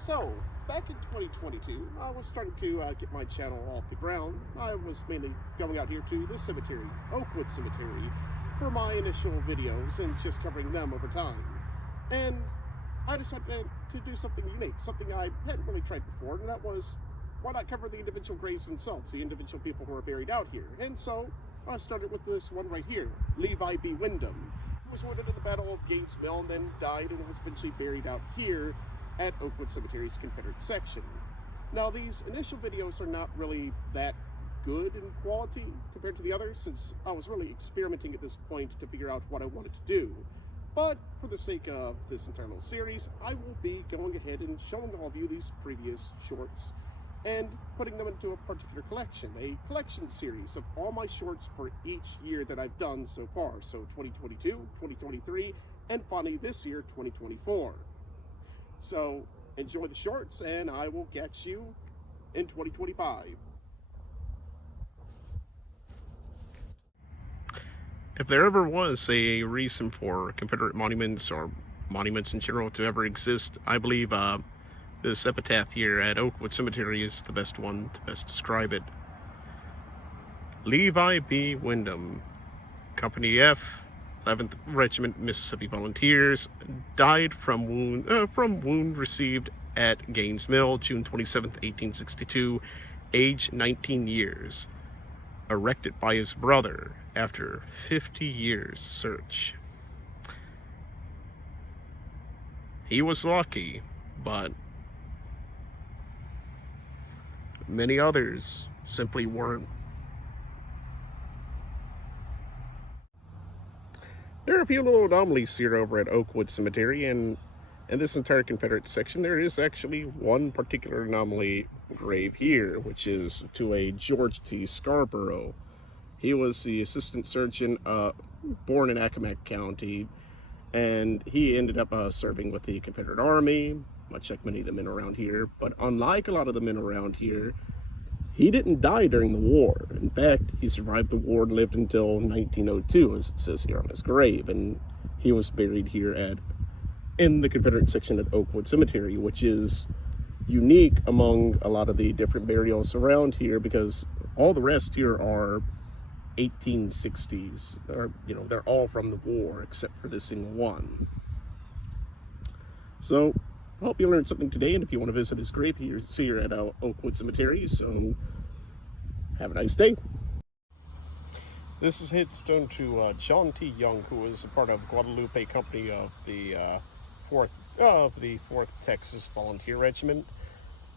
So, back in 2022, I was starting to get my channel off the ground. I was mainly going out here to the cemetery, Oakwood Cemetery, for my initial videos and just covering them over time. And I decided to do something unique, something I hadn't really tried before, and that was, why not cover the individual graves themselves, the individual people who are buried out here? And so, I started with this one right here, Levi B. Wyndham, who was wounded in the Battle of Gaines Mill and then died and was eventually buried out here at Oakwood Cemetery's Confederate section. Now, these initial videos are not really that good in quality compared to the others, since I was really experimenting at this point to figure out what I wanted to do. But for the sake of this entire little series, I will be going ahead and showing all of you these previous shorts and putting them into a particular collection, a collection series of all my shorts for each year that I've done so far. So 2022, 2023, and finally this year, 2024. So enjoy the shorts, and I will catch you in 2025. If there ever was a reason for Confederate monuments or monuments in general to ever exist, I believe this epitaph here at Oakwood Cemetery is the best one to best describe it. Levi B. Wyndham, Company F, 11th Regiment Mississippi Volunteers, died from wound received at Gaines Mill, June 27, 1862, age 19 years. Erected by his brother after 50 years search. He was lucky, but many others simply weren't. There are a few little anomalies here over at Oakwood Cemetery, and in this entire Confederate section, there is actually one particular anomaly grave here, which is to a George T. Scarborough. He was the assistant surgeon born in Accomack County, and he ended up serving with the Confederate Army, much like many of the men around here. But unlike a lot of the men around here, he didn't die during the war. In fact, he survived the war and lived until 1902, as it says here on his grave, and he was buried here in the Confederate section at Oakwood Cemetery, which is unique among a lot of the different burials around here, because all the rest here are 1860s, or they're all from the war except for this single one. So I hope you learned something today, and if you want to visit his grave, see her at Oakwood Cemetery. So have a nice day. This is a headstone to John T. Young, who was a part of Guadalupe Company of the 4th Texas Volunteer Regiment.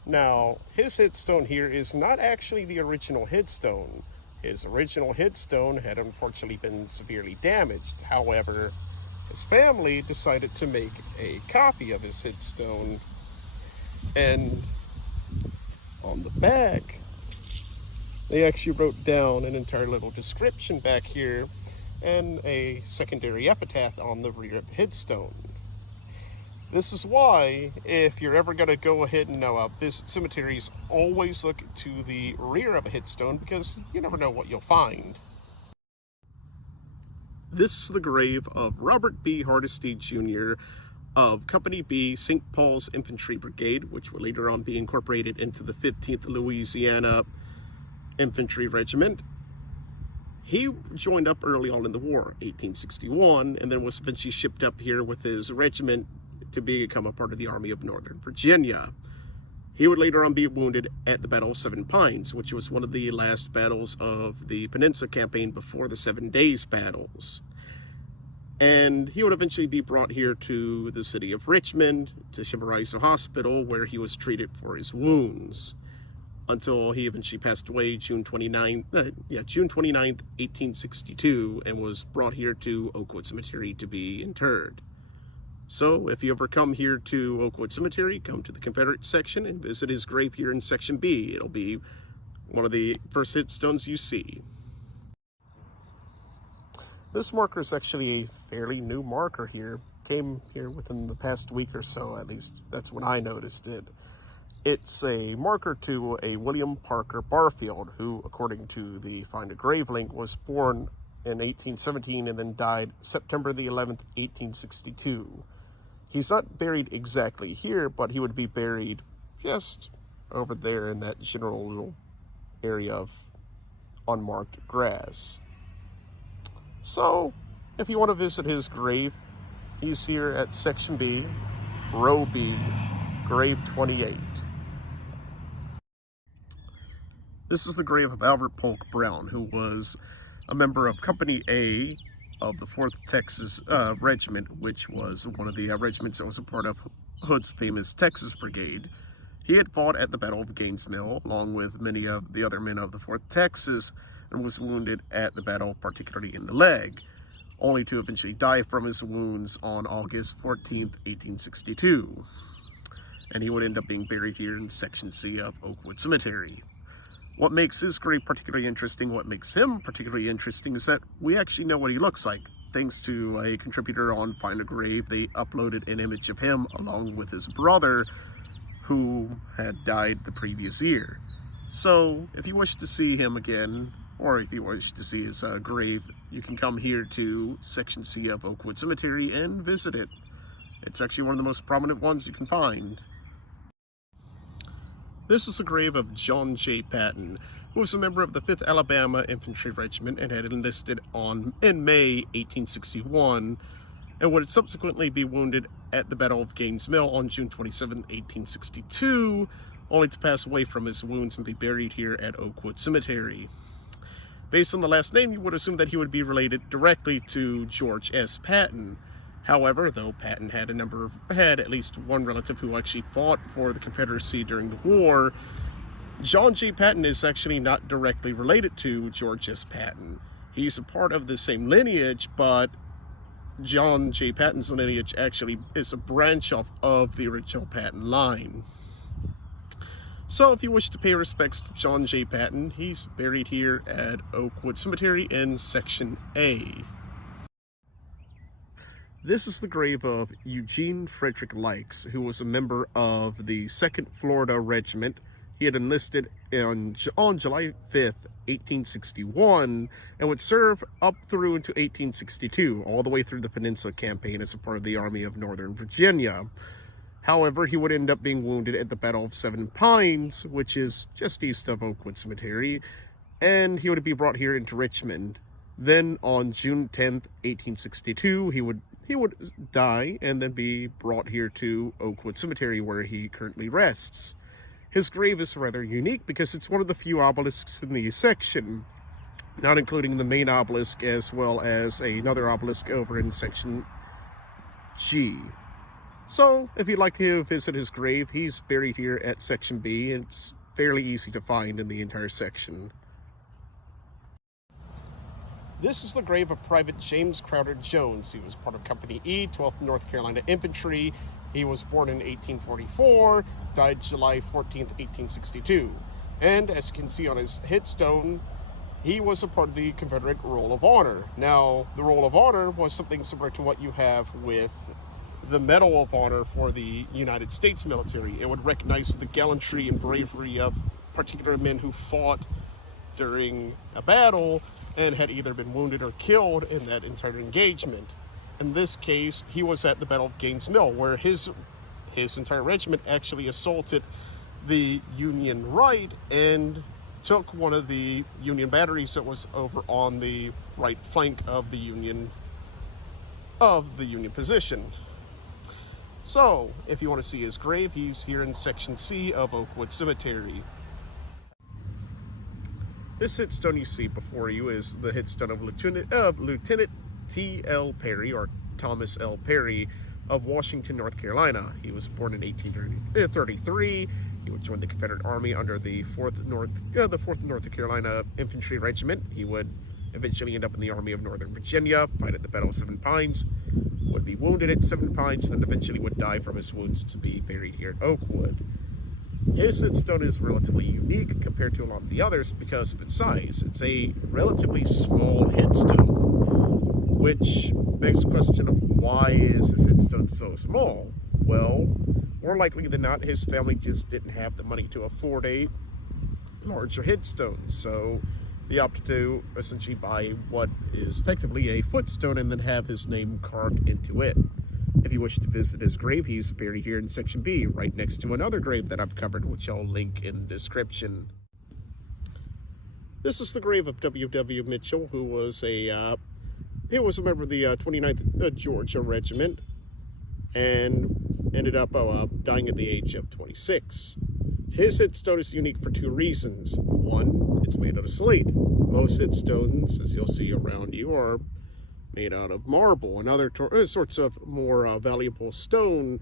Now, his headstone here is not actually the original headstone. His original headstone had unfortunately been severely damaged. However, his family decided to make a copy of his headstone, and on the back, they actually wrote down an entire little description back here and a secondary epitaph on the rear of the headstone. This is why, if you're ever going to go ahead and visit cemeteries, always look to the rear of a headstone, because you never know what you'll find. This is the grave of Robert B. Hardesty Jr. of Company B, St. Paul's Infantry Brigade, which would later on be incorporated into the 15th Louisiana Infantry Regiment. He joined up early on in the war, 1861, and then was eventually shipped up here with his regiment to become a part of the Army of Northern Virginia. He would later on be wounded at the Battle of Seven Pines, which was one of the last battles of the Peninsula Campaign before the 7 Days battles. And he would eventually be brought here to the city of Richmond, to Chimborazo Hospital, where he was treated for his wounds, until he eventually passed away June 29th, 1862, and was brought here to Oakwood Cemetery to be interred. So, if you ever come here to Oakwood Cemetery, come to the Confederate section and visit his grave here in Section B. It'll be one of the first headstones you see. This marker is actually a fairly new marker here. Came here within the past week or so, at least that's when I noticed it. It's a marker to a William Parker Barfield, who, according to the Find a Grave link, was born in 1817 and then died September the 11th, 1862. He's not buried exactly here, but he would be buried just over there in that general little area of unmarked grass. So, if you want to visit his grave, he's here at Section B, Row B, Grave 28. This is the grave of Albert Polk Brown, who was a member of Company A of the 4th Texas Regiment, which was one of the regiments that was a part of Hood's famous Texas Brigade. He had fought at the Battle of Gaines Mill, along with many of the other men of the 4th Texas, and was wounded at the battle, particularly in the leg, only to eventually die from his wounds on August 14th, 1862. And he would end up being buried here in Section C of Oakwood Cemetery. What makes his grave particularly interesting, what makes him particularly interesting, is that we actually know what he looks like. Thanks to a contributor on Find a Grave, they uploaded an image of him along with his brother, who had died the previous year. So, if you wish to see him again, or if you wish to see his grave, you can come here to Section C of Oakwood Cemetery and visit it. It's actually one of the most prominent ones you can find. This is the grave of John J. Patton, who was a member of the 5th Alabama Infantry Regiment and had enlisted in May 1861, and would subsequently be wounded at the Battle of Gaines Mill on June 27, 1862, only to pass away from his wounds and be buried here at Oakwood Cemetery. Based on the last name, you would assume that he would be related directly to George S. Patton. However, though Patton had at least one relative who actually fought for the Confederacy during the war, John J. Patton is actually not directly related to George S. Patton. He's a part of the same lineage, but John J. Patton's lineage actually is a branch off of the original Patton line. So if you wish to pay respects to John J. Patton, he's buried here at Oakwood Cemetery in Section A. This is the grave of Eugene Frederick Likes, who was a member of the 2nd Florida Regiment. He had enlisted on July 5th, 1861, and would serve up through into 1862, all the way through the Peninsula Campaign as a part of the Army of Northern Virginia. However, he would end up being wounded at the Battle of Seven Pines, which is just east of Oakwood Cemetery, and he would be brought here into Richmond. Then on June 10th, 1862, he would die and then be brought here to Oakwood Cemetery, where he currently rests. His grave is rather unique because it's one of the few obelisks in the section, not including the main obelisk, as well as another obelisk over in Section G. So, if you'd like to visit his grave, he's buried here at Section B, and it's fairly easy to find in the entire section. This is the grave of Private James Crowder Jones. He was part of Company E, 12th North Carolina Infantry. He was born in 1844, died July 14th, 1862. And as you can see on his headstone, he was a part of the Confederate Roll of Honor. Now, the Roll of Honor was something similar to what you have with the Medal of Honor for the United States military. It would recognize the gallantry and bravery of particular men who fought during a battle and had either been wounded or killed in that entire engagement. In this case, he was at the Battle of Gaines Mill, where his entire regiment actually assaulted the Union right and took one of the Union batteries that was over on the right flank of the Union position. So, if you want to see his grave, he's here in Section C of Oakwood Cemetery. This headstone you see before you is the headstone of Lieutenant T.L. Perry, or Thomas L. Perry, of Washington, North Carolina. He was born in 1833. He would join the Confederate Army under the 4th North Carolina Infantry Regiment. He would eventually end up in the Army of Northern Virginia, fight at the Battle of Seven Pines, would be wounded at Seven Pines, then eventually would die from his wounds to be buried here at Oakwood. His headstone is relatively unique compared to a lot of the others because of its size. It's a relatively small headstone, which begs the question of why is his headstone so small? Well, more likely than not, his family just didn't have the money to afford a larger headstone, so they opted to essentially buy what is effectively a footstone and then have his name carved into it. If you wish to visit his grave, he's buried here in Section B, right next to another grave that I've covered, which I'll link in the description. This is the grave of W.W. Mitchell, who was a member of the 29th Georgia Regiment, and ended up dying at the age of 26. His headstone is unique for two reasons. One, it's made out of slate. Most headstones, as you'll see around you, are made out of marble and other sorts of more valuable stone.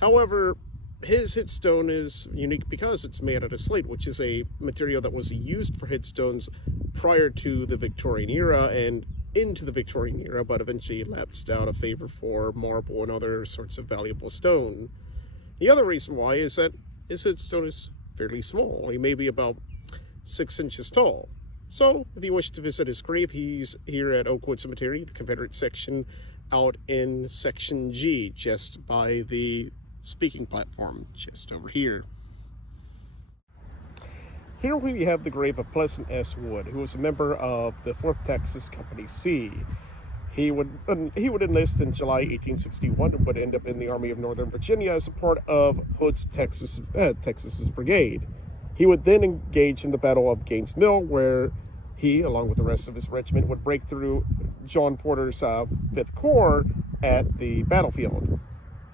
However, his headstone is unique because it's made out of slate, which is a material that was used for headstones prior to the Victorian era and into the Victorian era, but eventually lapsed out of favor for marble and other sorts of valuable stone. The other reason why is that his headstone is fairly small. He may be about 6 inches tall. So, if you wish to visit his grave, he's here at Oakwood Cemetery, the Confederate section, out in Section G, just by the speaking platform, just over here. Here we have the grave of Pleasant S. Wood, who was a member of the 4th Texas Company C. He would enlist in July 1861 and would end up in the Army of Northern Virginia as a part of Hood's Texas's brigade. He would then engage in the Battle of Gaines' Mill, where he, along with the rest of his regiment, would break through John Porter's 5th Corps at the battlefield.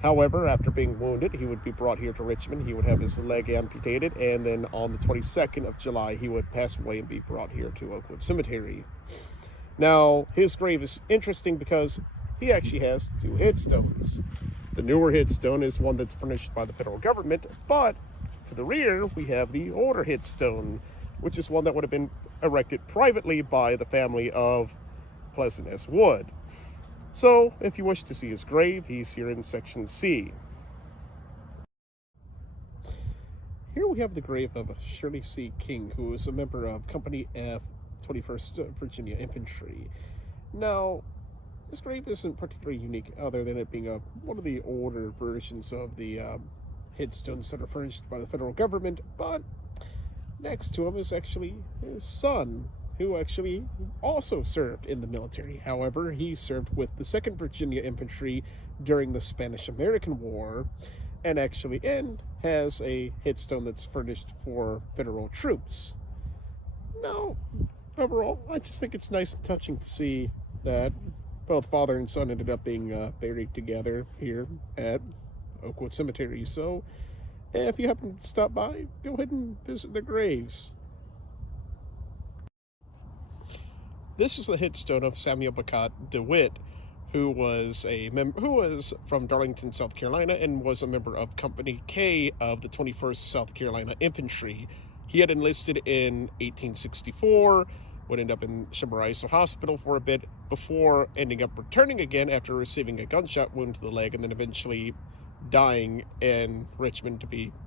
However, after being wounded, he would be brought here to Richmond. He would have his leg amputated, and then on the 22nd of July, he would pass away and be brought here to Oakwood Cemetery. Now, his grave is interesting because he actually has 2 headstones. The newer headstone is one that's furnished by the federal government, but to the rear, we have the older headstone, which is one that would have been erected privately by the family of Pleasant S. Wood. So, if you wish to see his grave, he's here in Section C. Here we have the grave of Shirley C. King, who was a member of Company F, 21st Virginia Infantry. Now, this grave isn't particularly unique, other than it being one of the older versions of the headstones that are furnished by the federal government, but next to him is actually his son, who actually also served in the military. However, he served with the 2nd Virginia Infantry during the Spanish-American War, and has a headstone that's furnished for federal troops. Now, overall, I just think it's nice and touching to see that both father and son ended up being buried together here at Oakwood Cemetery. So, if you happen to stop by, go ahead and visit their graves. This is the headstone of Samuel Bacot DeWitt, who was from Darlington, South Carolina, and was a member of Company K of the 21st South Carolina Infantry. He had enlisted in 1864, would end up in Chimborazo Hospital for a bit before ending up returning again after receiving a gunshot wound to the leg, and then eventually dying in Richmond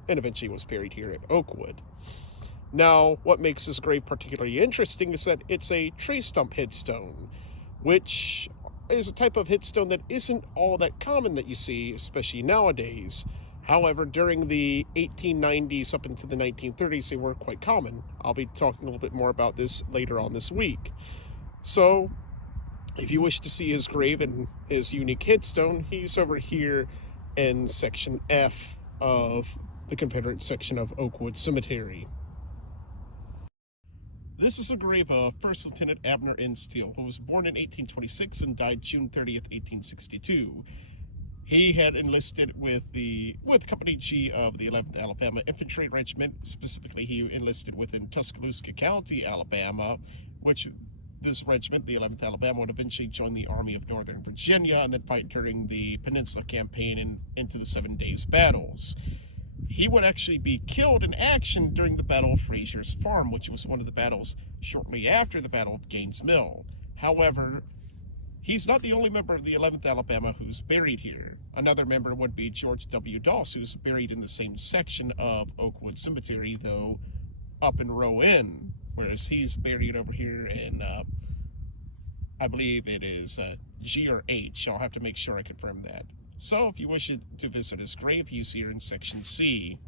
and eventually was buried here at Oakwood. Now, what makes this grave particularly interesting is that it's a tree stump headstone, which is a type of headstone that isn't all that common that you see, especially nowadays. However, during the 1890s up into the 1930s, they were quite common. I'll be talking a little bit more about this later on this week. So, if you wish to see his grave and his unique headstone, he's over here in Section F of the Confederate section of Oakwood Cemetery. This is the grave of First Lieutenant Abner N. Steele, who was born in 1826 and died June 30th, 1862. He had enlisted with Company G of the 11th Alabama Infantry Regiment. Specifically, he enlisted within Tuscaloosa County, Alabama, which this regiment, the 11th Alabama, would eventually join the Army of Northern Virginia and then fight during the Peninsula Campaign and into the 7 Days Battles. He would actually be killed in action during the Battle of Frazier's Farm, which was one of the battles shortly after the Battle of Gaines' Mill. However, he's not the only member of the 11th Alabama who's buried here. Another member would be George W. Doss, who's buried in the same section of Oakwood Cemetery, though up in Row N, whereas he's buried over here in, I believe it is G or H. I'll have to make sure I confirm that. So, if you wish to visit his grave, he's here in Section C.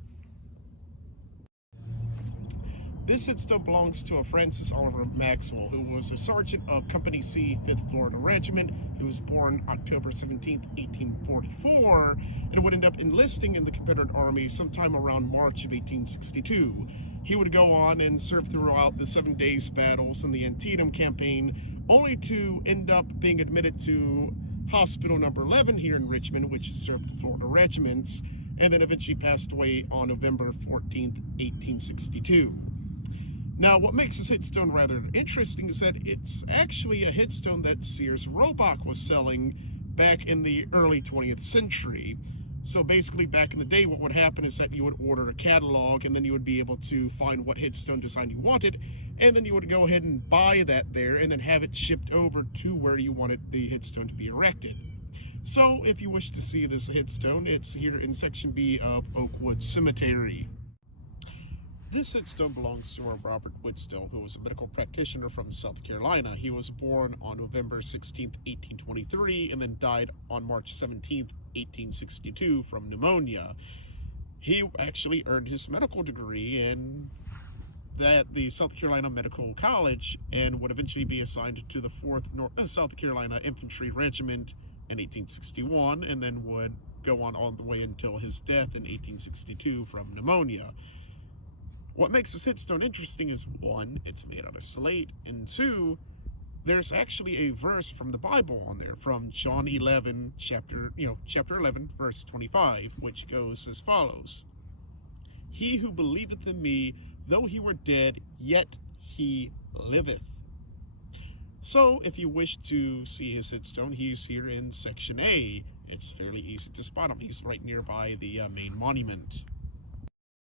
This headstone belongs to a Francis Oliver Maxwell, who was a sergeant of Company C, 5th Florida Regiment. He was born October 17, 1844, and would end up enlisting in the Confederate Army sometime around March of 1862. He would go on and serve throughout the 7 Days battles and the Antietam campaign, only to end up being admitted to Hospital Number 11 here in Richmond, which served the Florida regiments, and then eventually passed away on November 14, 1862. Now, what makes this headstone rather interesting is that it's actually a headstone that Sears Roebuck was selling back in the early 20th century. So basically, back in the day, what would happen is that you would order a catalog, and then you would be able to find what headstone design you wanted, and then you would go ahead and buy that there, and then have it shipped over to where you wanted the headstone to be erected. So, if you wish to see this headstone, it's here in Section B of Oakwood Cemetery. This headstone belongs to Robert Woodstill, who was a medical practitioner from South Carolina. He was born on November 16, 1823, and then died on March 17, 1862 from pneumonia. He actually earned his medical degree in the South Carolina Medical College and would eventually be assigned to the 4th South Carolina Infantry Regiment in 1861, and then would go on all the way until his death in 1862 from pneumonia. What makes this headstone interesting is, one, it's made out of slate, and two, there's actually a verse from the Bible on there, from John 11, chapter 11, verse 25, which goes as follows: "He who believeth in me, though he were dead, yet he liveth." So, if you wish to see his headstone, he's here in Section A. It's fairly easy to spot him. He's right nearby the main monument.